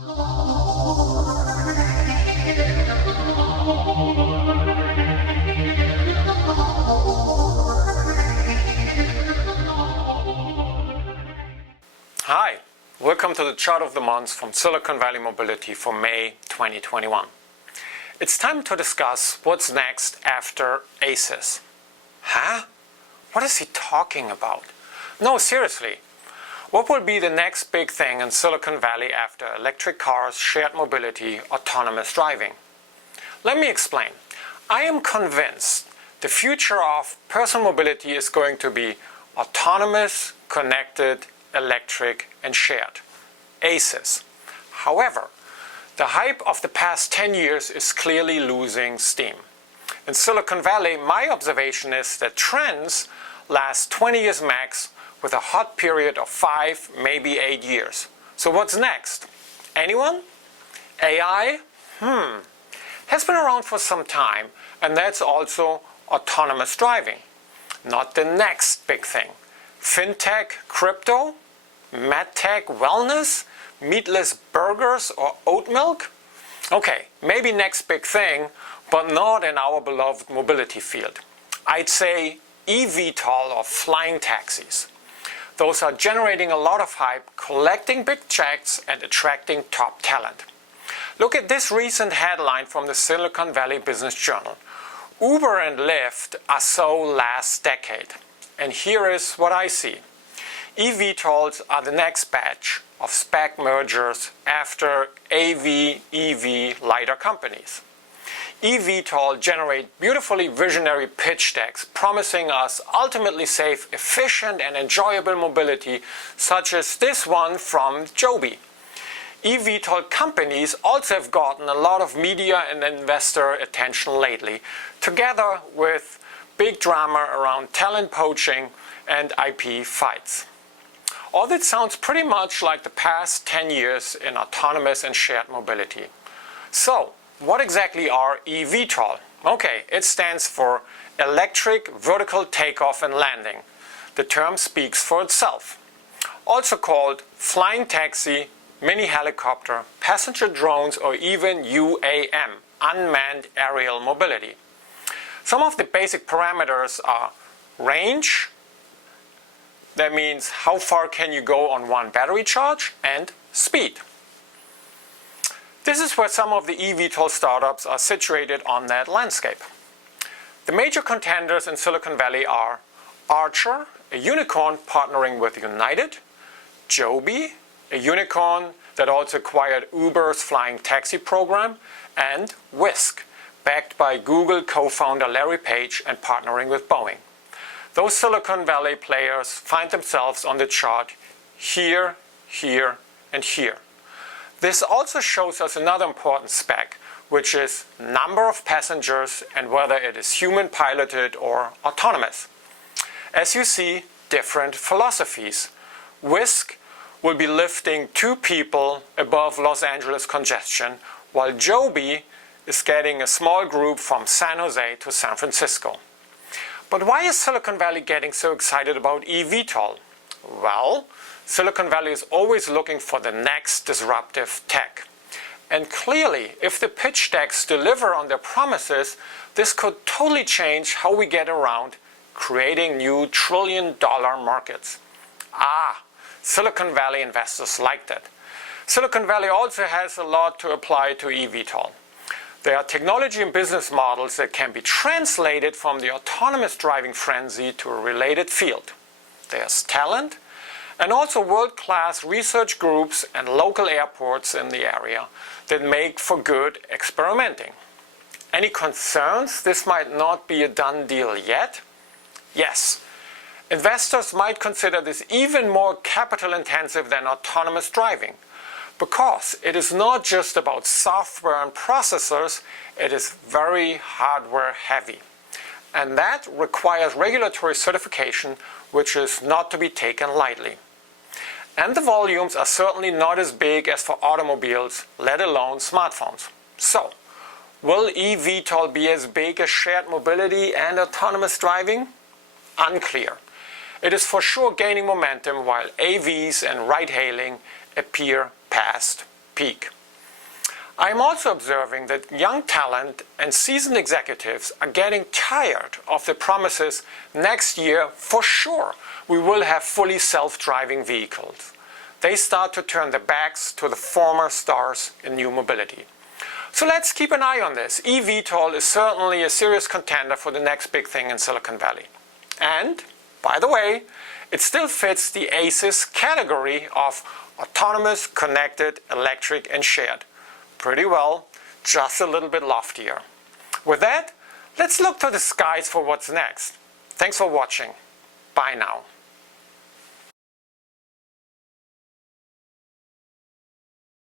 Hi, welcome to the chart of the month from Silicon Valley Mobility for May 2021. It's time to discuss what's next after ACES. Huh? What is he talking about? No, seriously. What will be the next big thing in Silicon Valley after electric cars, shared mobility, autonomous driving? Let me explain. I am convinced the future of personal mobility is going to be autonomous, connected, electric, and shared. ACES. However, the hype of the past 10 years is clearly losing steam. In Silicon Valley, my observation is that trends last 20 years max, with a hot period of 5, maybe 8 years. So what's next? Anyone? AI? Has been around for some time, and that's also autonomous driving. Not the next big thing. Fintech, crypto, medtech, wellness, meatless burgers or oat milk? Okay, maybe next big thing, but not in our beloved mobility field. I'd say eVTOL or flying taxis. Those are generating a lot of hype, collecting big checks and attracting top talent. Look at this recent headline from the Silicon Valley Business Journal. Uber and Lyft are so last decade. And here is what I see. eVTOLs are the next batch of SPAC mergers after AV, EV, LiDAR companies. eVTOL generate beautifully visionary pitch decks promising us ultimately safe, efficient and enjoyable mobility, such as this one from Joby. eVTOL companies also have gotten a lot of media and investor attention lately, together with big drama around talent poaching and IP fights. All that sounds pretty much like the past 10 years in autonomous and shared mobility. So, what exactly are eVTOL? Okay, it stands for Electric Vertical Takeoff and Landing. The term speaks for itself. Also called flying taxi, mini helicopter, passenger drones, or even UAM, unmanned aerial mobility. Some of the basic parameters are range, that means how far can you go on one battery charge, and speed. This is where some of the eVTOL startups are situated on that landscape. The major contenders in Silicon Valley are Archer, a unicorn partnering with United, Joby, a unicorn that also acquired Uber's flying taxi program, and Wisk, backed by Google co-founder Larry Page and partnering with Boeing. Those Silicon Valley players find themselves on the chart here, here, and here. This also shows us another important spec, which is number of passengers and whether it is human piloted or autonomous. As you see, different philosophies. Wisk will be lifting 2 people above Los Angeles congestion, while Joby is getting a small group from San Jose to San Francisco. But why is Silicon Valley getting so excited about eVTOL? Well, Silicon Valley is always looking for the next disruptive tech. And clearly, if the pitch decks deliver on their promises, this could totally change how we get around creating new trillion-dollar markets. Silicon Valley investors like that. Silicon Valley also has a lot to apply to eVTOL. There are technology and business models that can be translated from the autonomous driving frenzy to a related field. There's talent, and also world-class research groups and local airports in the area that make for good experimenting. Any concerns this might not be a done deal yet? Yes. Investors might consider this even more capital-intensive than autonomous driving, because it is not just about software and processors, it is very hardware-heavy. And that requires regulatory certification, which is not to be taken lightly. And the volumes are certainly not as big as for automobiles, let alone smartphones. So, will eVTOL be as big as shared mobility and autonomous driving? Unclear. It is for sure gaining momentum while AVs and ride-hailing appear past peak. I'm also observing that young talent and seasoned executives are getting tired of the promises next year for sure we will have fully self-driving vehicles. They start to turn their backs to the former stars in new mobility. So let's keep an eye on this. eVTOL is certainly a serious contender for the next big thing in Silicon Valley. And, by the way, it still fits the ACES category of autonomous, connected, electric, and shared. Pretty well, just a little bit loftier. With that, let's look to the skies for what's next. Thanks for watching. Bye now.